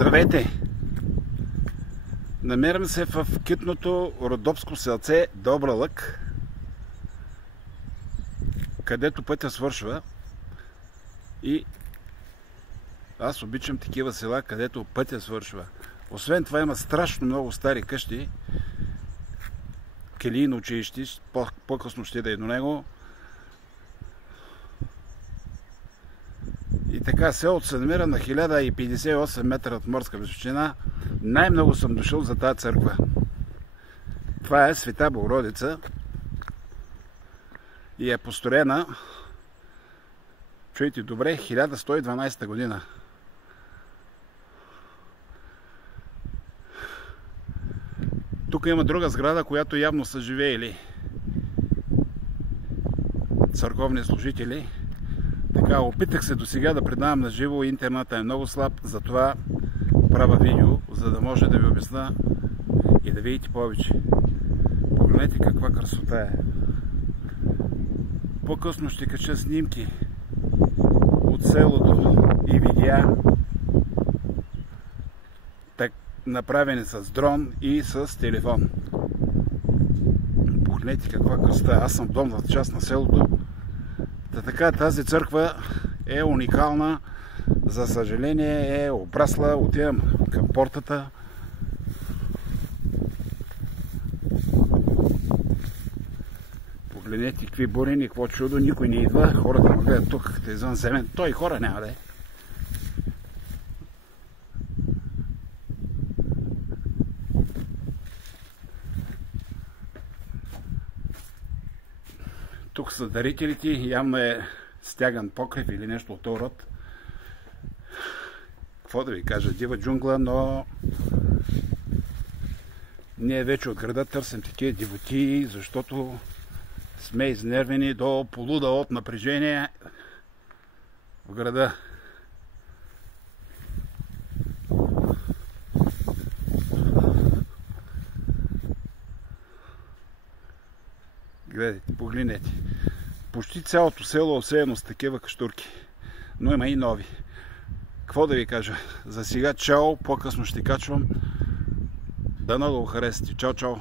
Здравейте! Намирам се в китното родопско селце Добра лък, където пътя свършва, и аз обичам такива села, където пътя свършва. Освен това има страшно много стари къщи, келийно училище, по-късно ще да и до него. И така, селото се намира на 1058 метра от морска височина. Най-много съм дошъл за тази църква. Това е Света Богородица и е построена, чуйте добре, 1112 година. Тук има друга сграда, която явно са живеели църковни служители. Така, опитах се до сега да предавам на живо, интернетът е много слаб, затова правя видео, за да може да ви обясна и да видите повече. Погледнете каква красота е. По-късно ще кача снимки от селото и видеа, направени с дрон и с телефон. Погледнете каква красота е. Аз съм в долната част на селото. Така, тази църква е уникална. За съжаление е обрасла. Отивам към портата. Погледнете какви бурени, какво чудо. Никой не идва. Хората ме гледат тук, като извънземен. Той хора няма да е. Тук са дарителите, явно е стяган покрив или нещо от този род. Какво да ви кажа, дива джунгла, но ние вече от града търсим такива дивоти, защото сме изнервени до полуда от напрежение в града. Гледайте, погледнете. Почти цялото село е осеяно с такива каштурки, но има и нови. Какво да ви кажа? За сега чао, по-късно ще качвам. Дано да го харесате. Чао, чао!